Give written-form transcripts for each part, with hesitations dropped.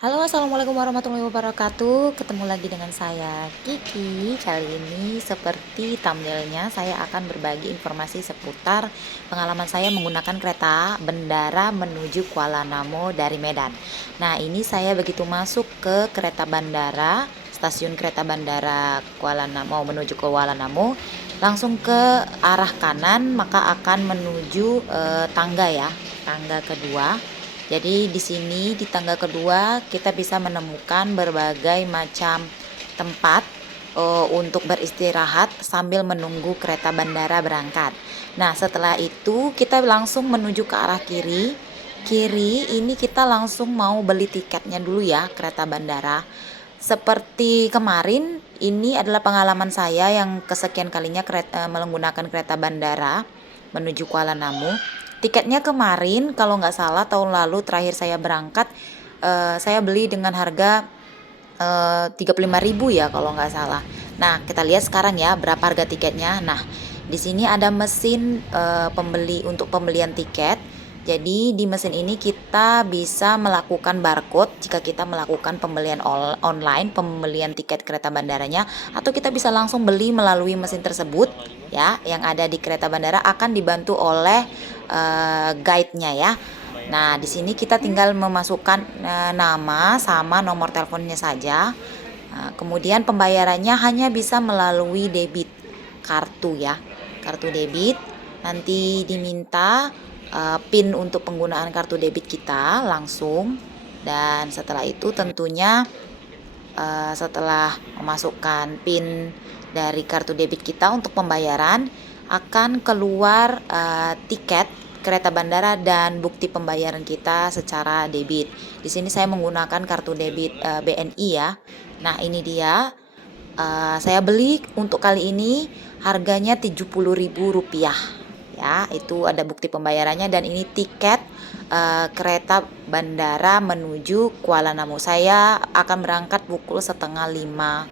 Halo, assalamualaikum warahmatullahi wabarakatuh. Ketemu lagi dengan saya Kiki. Kali ini seperti thumbnailnya, saya akan berbagi informasi seputar pengalaman saya menggunakan kereta bandara menuju Kuala Namu dari Medan. Nah, ini saya begitu masuk ke kereta bandara, stasiun kereta bandara Kuala Namu, mau menuju ke Kuala Namu, langsung ke arah kanan maka akan menuju tangga ya, tangga kedua. Jadi di sini di tangga kedua kita bisa menemukan berbagai macam tempat untuk beristirahat sambil menunggu kereta bandara berangkat. Nah, setelah itu kita langsung menuju ke arah kiri. Kiri ini kita langsung mau beli tiketnya dulu ya, kereta bandara. Seperti kemarin, ini adalah pengalaman saya yang kesekian kalinya menggunakan kereta bandara menuju Kuala Namu. Tiketnya kemarin kalau nggak salah tahun lalu terakhir saya berangkat, saya beli dengan harga 35.000 ya kalau nggak salah. Nah, kita lihat sekarang ya berapa harga tiketnya. Nah, di sini ada mesin pembeli untuk pembelian tiket. Jadi di mesin ini kita bisa melakukan barcode jika kita melakukan pembelian online, pembelian tiket kereta bandaranya, atau kita bisa langsung beli melalui mesin tersebut ya, yang ada di kereta bandara akan dibantu oleh guide-nya ya. Nah, di sini kita tinggal memasukkan nama sama nomor teleponnya saja. Nah, kemudian pembayarannya hanya bisa melalui debit kartu ya, kartu debit. Nanti diminta PIN untuk penggunaan kartu debit kita langsung, dan setelah itu tentunya setelah memasukkan PIN dari kartu debit kita untuk pembayaran akan keluar tiket kereta bandara dan bukti pembayaran kita secara debit. Di sini saya menggunakan kartu debit BNI ya. Nah, ini dia. Saya beli untuk kali ini harganya Rp70.000 ya, itu ada bukti pembayarannya, dan ini tiket kereta bandara menuju Kuala Namu. Saya akan berangkat pukul setengah 5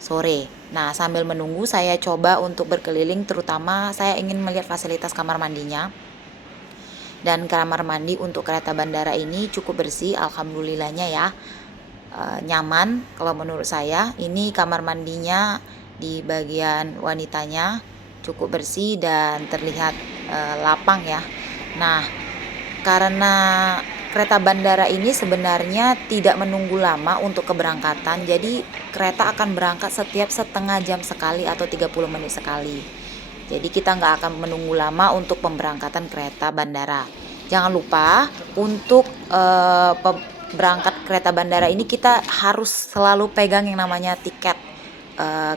sore. Nah, sambil menunggu saya coba untuk berkeliling, terutama saya ingin melihat fasilitas kamar mandinya. Dan kamar mandi untuk kereta bandara ini cukup bersih, alhamdulillahnya ya. Nyaman kalau menurut saya. Ini kamar mandinya di bagian wanitanya cukup bersih dan terlihat lapang ya. Nah, karena kereta bandara ini sebenarnya tidak menunggu lama untuk keberangkatan, jadi kereta akan berangkat setiap setengah jam sekali atau 30 menit sekali. Jadi kita nggak akan menunggu lama untuk pemberangkatan kereta bandara. Jangan lupa untuk berangkat kereta bandara ini kita harus selalu pegang yang namanya tiket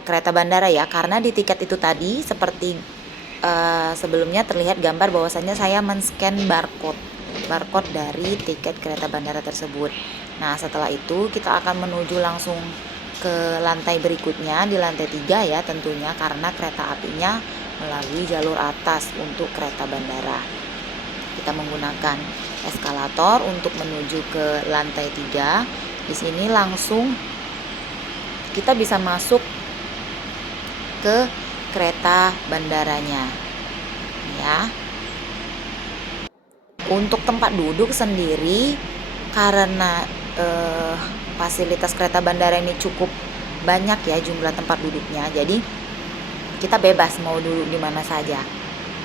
kereta bandara ya, karena di tiket itu tadi seperti sebelumnya terlihat gambar bahwasannya saya men-scan barcode dari tiket kereta bandara tersebut. Nah, setelah itu kita akan menuju langsung ke lantai berikutnya, di lantai 3 ya tentunya, karena kereta apinya melalui jalur atas untuk kereta bandara. Kita menggunakan eskalator untuk menuju ke lantai 3. Di sini langsung kita bisa masuk ke kereta bandaranya ya. Untuk tempat duduk sendiri, karena fasilitas kereta bandara ini cukup banyak ya jumlah tempat duduknya, jadi kita bebas mau duduk di mana saja,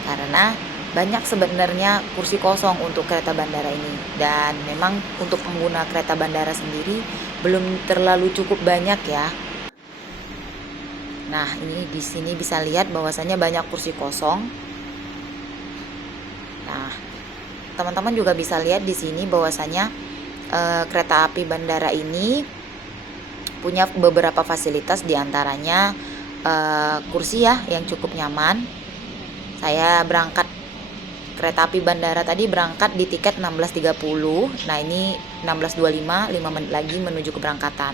karena banyak sebenarnya kursi kosong untuk kereta bandara ini. Dan memang untuk pengguna kereta bandara sendiri belum terlalu cukup banyak ya. Nah, ini di sini bisa lihat bahwasannya banyak kursi kosong. Nah, teman-teman juga bisa lihat di sini bahwasanya kereta api bandara ini punya beberapa fasilitas, diantaranya kursi ya yang cukup nyaman. Saya berangkat kereta api bandara tadi berangkat di tiket 16.30. Nah, ini 16.25, 5 menit lagi menuju keberangkatan.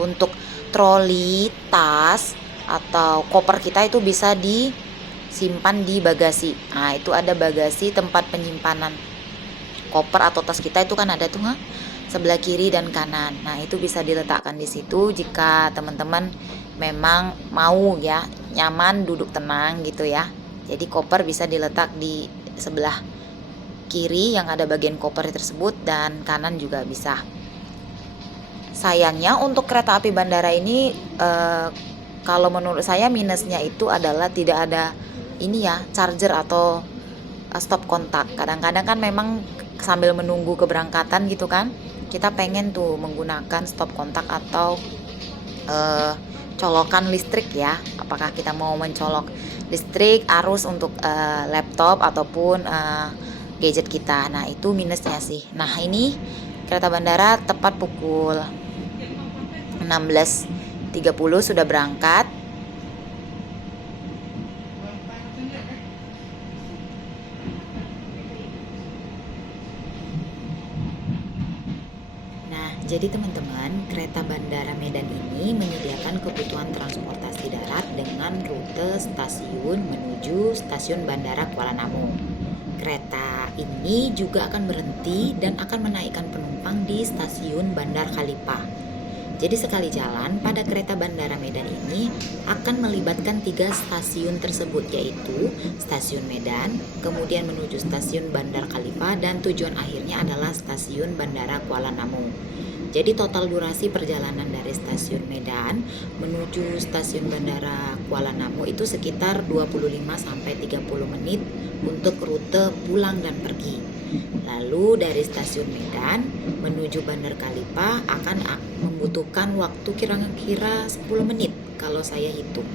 Untuk troli, tas, atau koper kita itu bisa disimpan di bagasi. Nah, itu ada bagasi tempat penyimpanan koper atau tas kita, itu kan ada tuh sebelah kiri dan kanan. Nah, itu bisa diletakkan di situ jika teman-teman memang mau ya nyaman, duduk tenang gitu ya. Jadi koper bisa diletak di sebelah kiri yang ada bagian koper tersebut, dan kanan juga bisa. Sayangnya untuk kereta api bandara ini kalau menurut saya minusnya itu adalah tidak ada ini ya, charger atau stop kontak. Kadang-kadang kan memang sambil menunggu keberangkatan gitu kan, kita pengen tuh menggunakan stop kontak atau eh, colokan listrik ya. Apakah kita mau mencolok listrik arus untuk laptop ataupun gadget kita. Nah, itu minusnya sih. Nah, ini kereta bandara tepat pukul 16.30 sudah berangkat. Nah, jadi teman-teman, kereta bandara Medan ini menyediakan kebutuhan transportasi darat dengan rute stasiun menuju stasiun Bandara Kuala Namu. Kereta ini juga akan berhenti dan akan menaikkan penumpang di stasiun Bandar Khalifah. Jadi sekali jalan pada kereta bandara Medan ini akan melibatkan 3 stasiun tersebut, yaitu stasiun Medan, kemudian menuju stasiun Bandar Khalifah, dan tujuan akhirnya adalah stasiun Bandara Kuala Namu. Jadi total durasi perjalanan dari stasiun Medan menuju stasiun Bandara Kuala Namu itu sekitar 25-30 menit untuk rute pulang dan pergi. Lalu dari stasiun Medan menuju Bandar Khalifah akan membutuhkan waktu kira-kira 10 menit kalau saya hitung.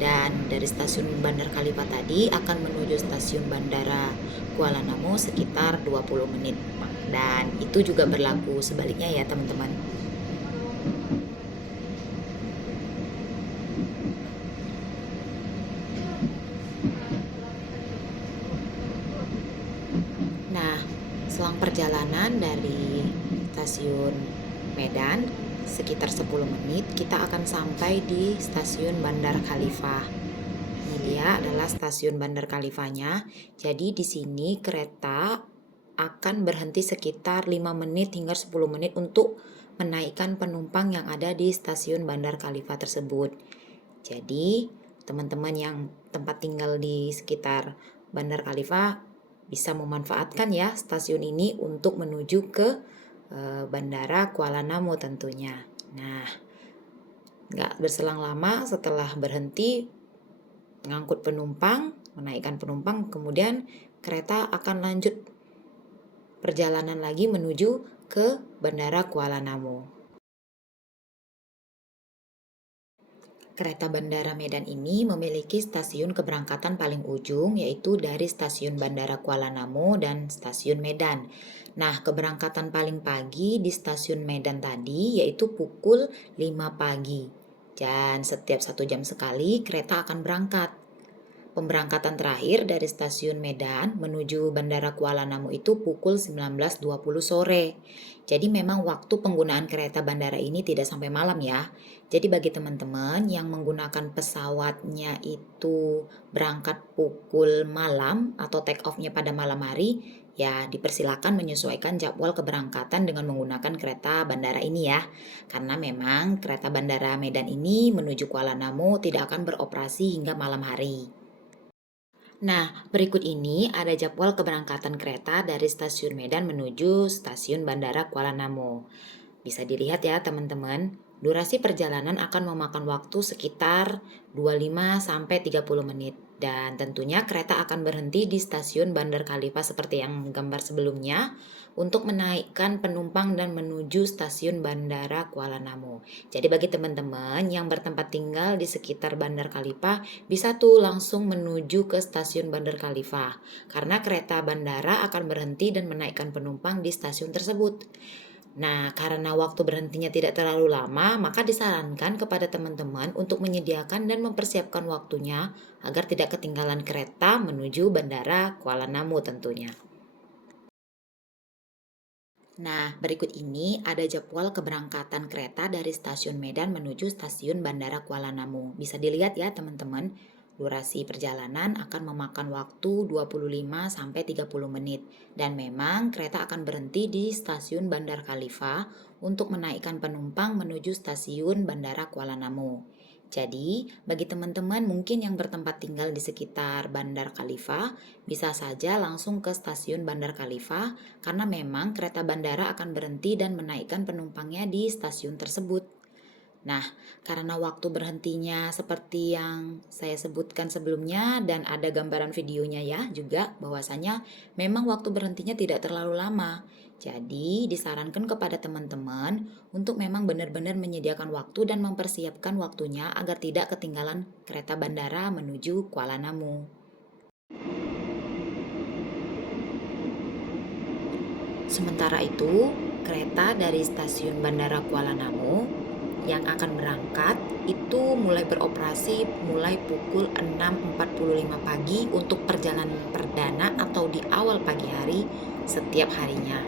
Dan dari stasiun Bandar Khalifah tadi akan menuju stasiun Bandara Kuala Namu sekitar 20 menit. Dan itu juga berlaku sebaliknya ya teman-teman. Nah, selang perjalanan dari stasiun Medan sekitar 10 menit kita akan sampai di stasiun Bandar Khalifah. Ini dia adalah stasiun Bandar Khalifahnya. Jadi di sini kereta akan berhenti sekitar 5 menit hingga 10 menit untuk menaikkan penumpang yang ada di stasiun Bandar Khalifah tersebut. Jadi teman-teman yang tempat tinggal di sekitar Bandar Khalifah bisa memanfaatkan ya stasiun ini untuk menuju ke Bandara Kuala Namu tentunya. Nah, nggak berselang lama setelah berhenti mengangkut penumpang, menaikkan penumpang, kemudian kereta akan lanjut perjalanan lagi menuju ke Bandara Kuala Namu. Kereta Bandara Medan ini memiliki stasiun keberangkatan paling ujung, yaitu dari stasiun Bandara Kuala Namu dan stasiun Medan. Nah, keberangkatan paling pagi di stasiun Medan tadi yaitu pukul 5 pagi. Dan setiap 1 jam sekali kereta akan berangkat. Pemberangkatan terakhir dari stasiun Medan menuju Bandara Kuala Namu itu pukul 19.20 sore. Jadi memang waktu penggunaan kereta bandara ini tidak sampai malam ya. Jadi bagi teman-teman yang menggunakan pesawatnya itu berangkat pukul malam atau take off-nya pada malam hari, ya dipersilakan menyesuaikan jadwal keberangkatan dengan menggunakan kereta bandara ini ya. Karena memang kereta bandara Medan ini menuju Kuala Namu tidak akan beroperasi hingga malam hari. Nah, berikut ini ada jadwal keberangkatan kereta dari stasiun Medan menuju stasiun Bandara Kuala Namu. Bisa dilihat ya teman-teman, durasi perjalanan akan memakan waktu sekitar 25-30 menit. Dan tentunya kereta akan berhenti di stasiun Bandar Khalifah seperti yang gambar sebelumnya untuk menaikkan penumpang dan menuju stasiun Bandara Kuala Namu. Jadi bagi teman-teman yang bertempat tinggal di sekitar Bandar Khalifah bisa tuh langsung menuju ke stasiun Bandar Khalifah karena kereta bandara akan berhenti dan menaikkan penumpang di stasiun tersebut. Nah, karena waktu berhentinya tidak terlalu lama, maka disarankan kepada teman-teman untuk menyediakan dan mempersiapkan waktunya agar tidak ketinggalan kereta menuju Bandara Kuala Namu tentunya. Nah, berikut ini ada jadwal keberangkatan kereta dari stasiun Medan menuju stasiun Bandara Kuala Namu. Bisa dilihat ya teman-teman, durasi perjalanan akan memakan waktu 25-30 menit. Dan memang kereta akan berhenti di stasiun Bandar Khalifah untuk menaikkan penumpang menuju stasiun Bandara Kuala Namu. Jadi, bagi teman-teman mungkin yang bertempat tinggal di sekitar Bandar Khalifa, bisa saja langsung ke stasiun Bandar Khalifa karena memang kereta bandara akan berhenti dan menaikkan penumpangnya di stasiun tersebut. Nah, karena waktu berhentinya seperti yang saya sebutkan sebelumnya dan ada gambaran videonya ya juga bahwasanya memang waktu berhentinya tidak terlalu lama. Jadi, disarankan kepada teman-teman untuk memang benar-benar menyediakan waktu dan mempersiapkan waktunya agar tidak ketinggalan kereta bandara menuju Kuala Namu. Sementara itu, kereta dari stasiun Bandara Kuala Namu yang akan berangkat itu mulai beroperasi mulai pukul 6.45 pagi untuk perjalanan perdana atau di awal pagi hari setiap harinya.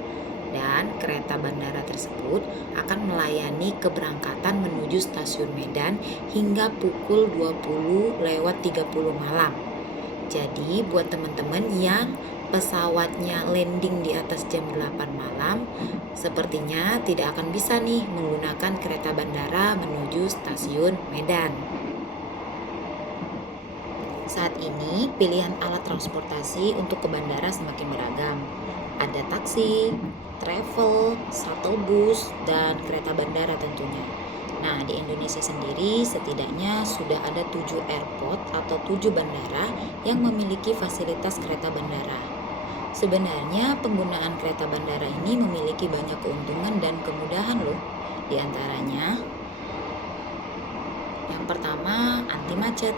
Dan kereta bandara tersebut akan melayani keberangkatan menuju stasiun Medan hingga pukul 20.30 malam. Jadi buat teman-teman yang pesawatnya landing di atas jam 8 malam, sepertinya tidak akan bisa nih menggunakan kereta bandara menuju stasiun Medan. Saat ini pilihan alat transportasi untuk ke bandara semakin beragam. Ada taksi, travel, shuttle bus, dan kereta bandara tentunya. Nah, di Indonesia sendiri setidaknya sudah ada 7 airport atau 7 bandara yang memiliki fasilitas kereta bandara. Sebenarnya penggunaan kereta bandara ini memiliki banyak keuntungan dan kemudahan loh. Di antaranya, yang pertama anti macet.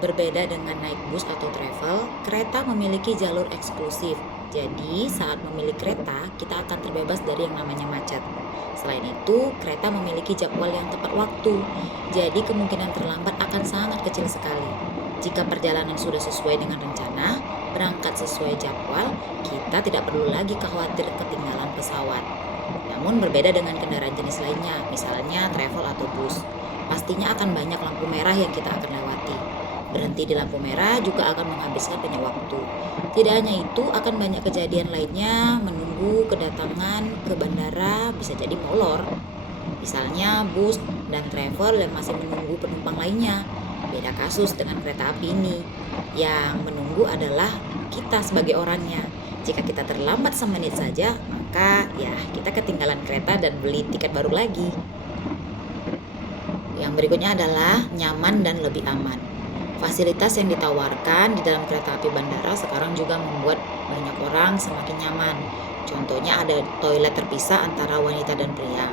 Berbeda dengan naik bus atau travel, kereta memiliki jalur eksklusif. Jadi, saat memilih kereta, kita akan terbebas dari yang namanya macet. Selain itu, kereta memiliki jadwal yang tepat waktu. Jadi, kemungkinan terlambat akan sangat kecil sekali. Jika perjalanan sudah sesuai dengan rencana, berangkat sesuai jadwal, kita tidak perlu lagi khawatir ketinggalan pesawat. Namun berbeda dengan kendaraan jenis lainnya, misalnya travel atau bus. Pastinya akan banyak lampu merah yang kita akan lewati. Berhenti di lampu merah juga akan menghabiskan banyak waktu. Tidak hanya itu, akan banyak kejadian lainnya menunggu kedatangan ke bandara bisa jadi molor. Misalnya bus dan travel yang masih menunggu penumpang lainnya. Beda kasus dengan kereta api ini. Yang menunggu adalah kita sebagai orangnya. Jika kita terlambat semenit saja, maka ya kita ketinggalan kereta dan beli tiket baru lagi. Yang berikutnya adalah nyaman dan lebih aman. Fasilitas yang ditawarkan di dalam kereta api bandara sekarang juga membuat banyak orang semakin nyaman. Contohnya ada toilet terpisah antara wanita dan pria.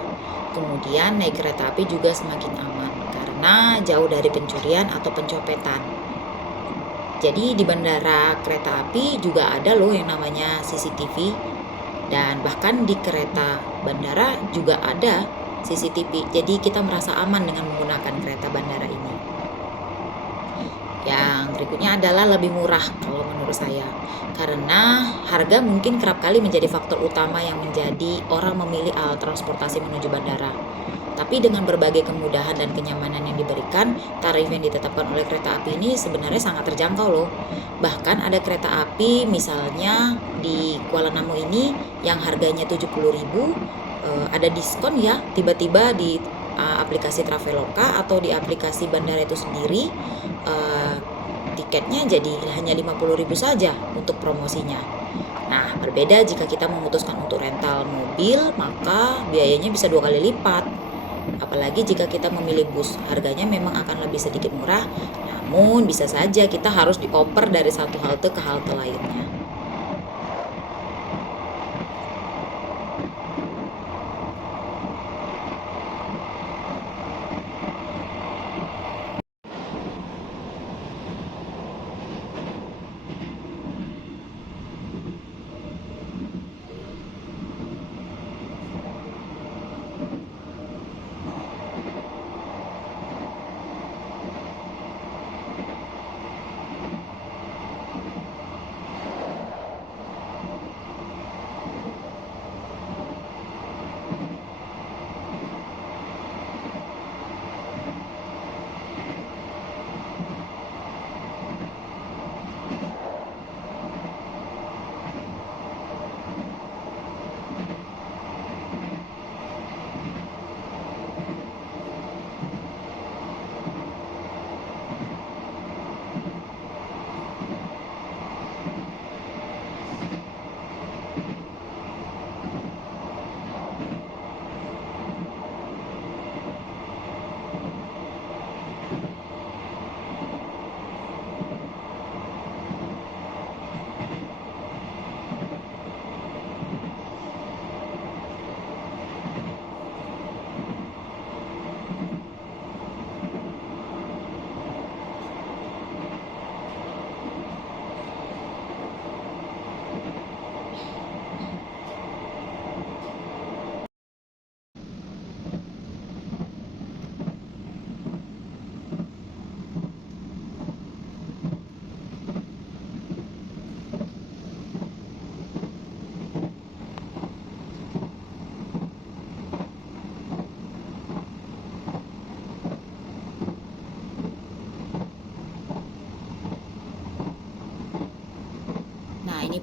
Kemudian naik kereta api juga semakin aman karena jauh dari pencurian atau pencopetan. Jadi di bandara kereta api juga ada loh yang namanya CCTV. Dan bahkan di kereta bandara juga ada CCTV. Jadi kita merasa aman dengan menggunakan kereta bandara ini. Yang berikutnya adalah lebih murah kalau menurut saya. Karena harga mungkin kerap kali menjadi faktor utama yang menjadi orang memilih alat transportasi menuju bandara. Tapi dengan berbagai kemudahan dan kenyamanan yang diberikan, tarif yang ditetapkan oleh kereta api ini sebenarnya sangat terjangkau loh. Bahkan ada kereta api misalnya di Kuala Namu ini yang harganya 70.000, ada diskon ya tiba-tiba di aplikasi Traveloka atau di aplikasi bandara itu sendiri, tiketnya jadi hanya 50.000 saja untuk promosinya. Nah, berbeda jika kita memutuskan untuk rental mobil, maka biayanya bisa 2 kali lipat. Apalagi jika kita memilih bus, harganya memang akan lebih sedikit murah, namun bisa saja kita harus dioper dari satu halte ke halte lainnya.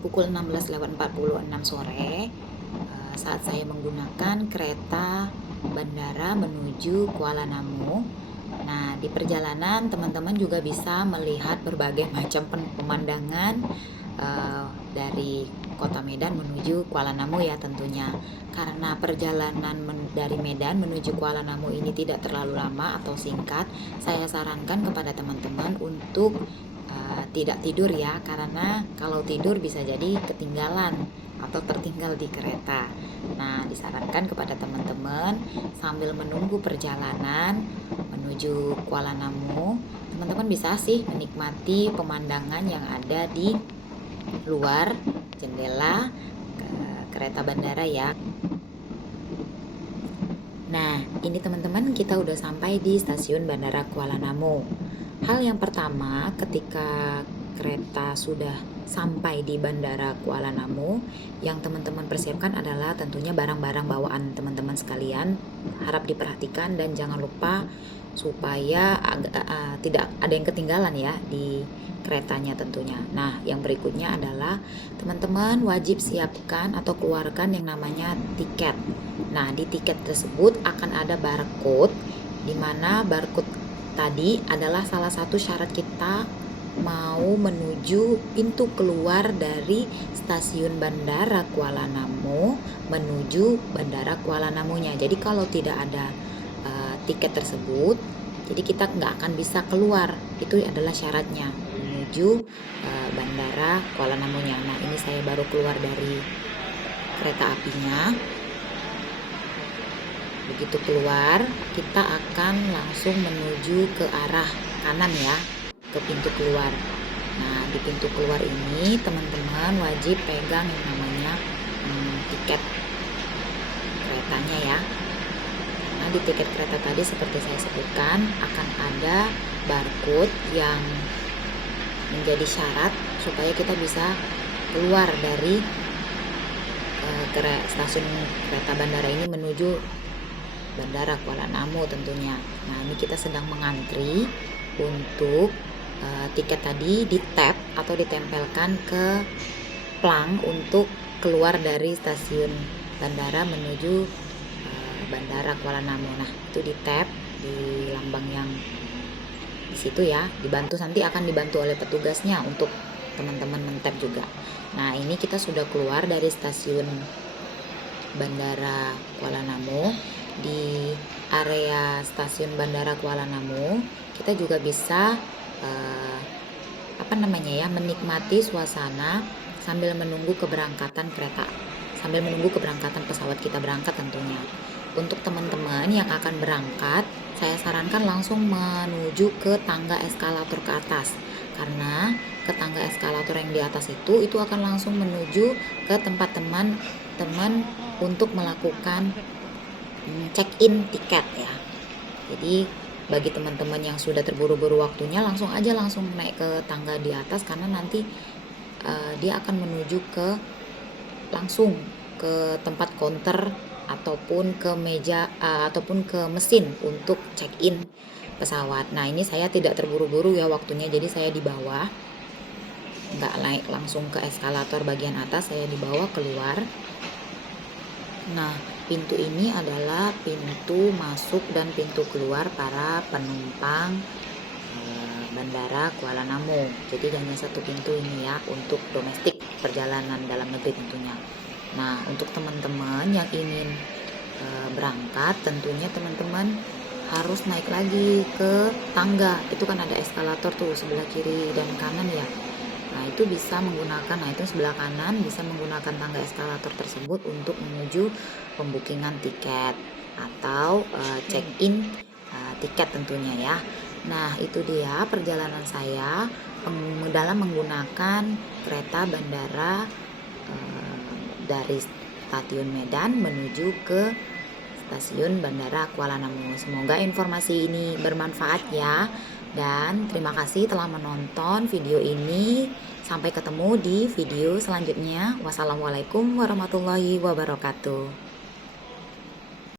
pukul 16:46 sore saat saya menggunakan kereta bandara menuju Kuala Namu. Nah, di perjalanan teman-teman juga bisa melihat berbagai macam pemandangan dari Kota Medan menuju Kuala Namu ya tentunya. Karena perjalanan dari Medan menuju Kuala Namu ini tidak terlalu lama atau singkat, saya sarankan kepada teman-teman untuk tidak tidur ya, karena kalau tidur bisa jadi ketinggalan atau tertinggal di kereta. Nah, disarankan kepada teman-teman sambil menunggu perjalanan menuju Kuala Namu, teman-teman bisa sih menikmati pemandangan yang ada di luar jendela kereta bandara ya. Nah, ini teman-teman kita udah sampai di stasiun Bandara Kuala Namu. Hal yang pertama ketika kereta sudah sampai di Bandara Kuala Namu, yang teman-teman persiapkan adalah tentunya barang-barang bawaan teman-teman sekalian. Harap diperhatikan dan jangan lupa supaya tidak ada yang ketinggalan ya di keretanya tentunya. Nah, yang berikutnya adalah teman-teman wajib siapkan atau keluarkan yang namanya tiket. Nah, di tiket tersebut akan ada barcode, di mana barcode tadi adalah salah satu syarat kita mau menuju pintu keluar dari stasiun Bandara Kuala Namu menuju Bandara Kuala Namunya. Jadi kalau tidak ada tiket tersebut, jadi kita nggak akan bisa keluar. Itu adalah syaratnya menuju Bandara Kuala Namunya. Nah, ini saya baru keluar dari kereta apinya. Begitu keluar, kita akan langsung menuju ke arah kanan ya, ke pintu keluar. Nah, di pintu keluar ini teman-teman wajib pegang yang namanya tiket keretanya ya. Nah, di tiket kereta tadi seperti saya sebutkan akan ada barcode yang menjadi syarat supaya kita bisa keluar dari stasiun kereta bandara ini menuju Bandara Kuala Namu tentunya. Nah, ini kita sedang mengantri untuk tiket tadi di-tap atau ditempelkan ke plang untuk keluar dari stasiun bandara menuju Bandara Kuala Namu. Nah, itu di-tap di lambang yang di situ ya. Nanti akan dibantu oleh petugasnya untuk teman-teman men-tap juga. Nah, ini kita sudah keluar dari stasiun Bandara Kuala Namu. Di area stasiun Bandara Kuala Namu kita juga bisa menikmati suasana sambil menunggu keberangkatan pesawat kita berangkat tentunya. Untuk teman-teman yang akan berangkat, saya sarankan langsung menuju ke tangga eskalator ke atas, karena ke tangga eskalator yang di atas itu akan langsung menuju ke tempat teman-teman untuk melakukan check-in tiket ya. Jadi bagi teman-teman yang sudah terburu-buru waktunya langsung naik ke tangga di atas, karena nanti dia akan menuju langsung ke tempat counter ataupun ke meja ataupun ke mesin untuk check-in pesawat. Nah, ini saya tidak terburu-buru ya waktunya, jadi saya di bawah, nggak naik langsung ke eskalator bagian atas, saya di bawah keluar. Nah, pintu ini adalah pintu masuk dan pintu keluar para penumpang Bandara Kuala Namu. Jadi hanya satu pintu ini ya untuk domestik perjalanan dalam negeri tentunya. Nah, untuk teman-teman yang ingin berangkat, tentunya teman-teman harus naik lagi ke tangga. Itu kan ada eskalator tuh sebelah kiri dan kanan ya. Nah, itu bisa menggunakan, sebelah kanan bisa menggunakan tangga eskalator tersebut untuk menuju pembukingan tiket atau check-in tiket tentunya ya. Nah, itu dia perjalanan saya dalam menggunakan kereta bandara dari stasiun Medan menuju ke stasiun Bandara Kuala Namu. Semoga informasi ini bermanfaat ya. Dan terima kasih telah menonton video ini. Sampai ketemu di video selanjutnya. Wassalamualaikum warahmatullahi wabarakatuh.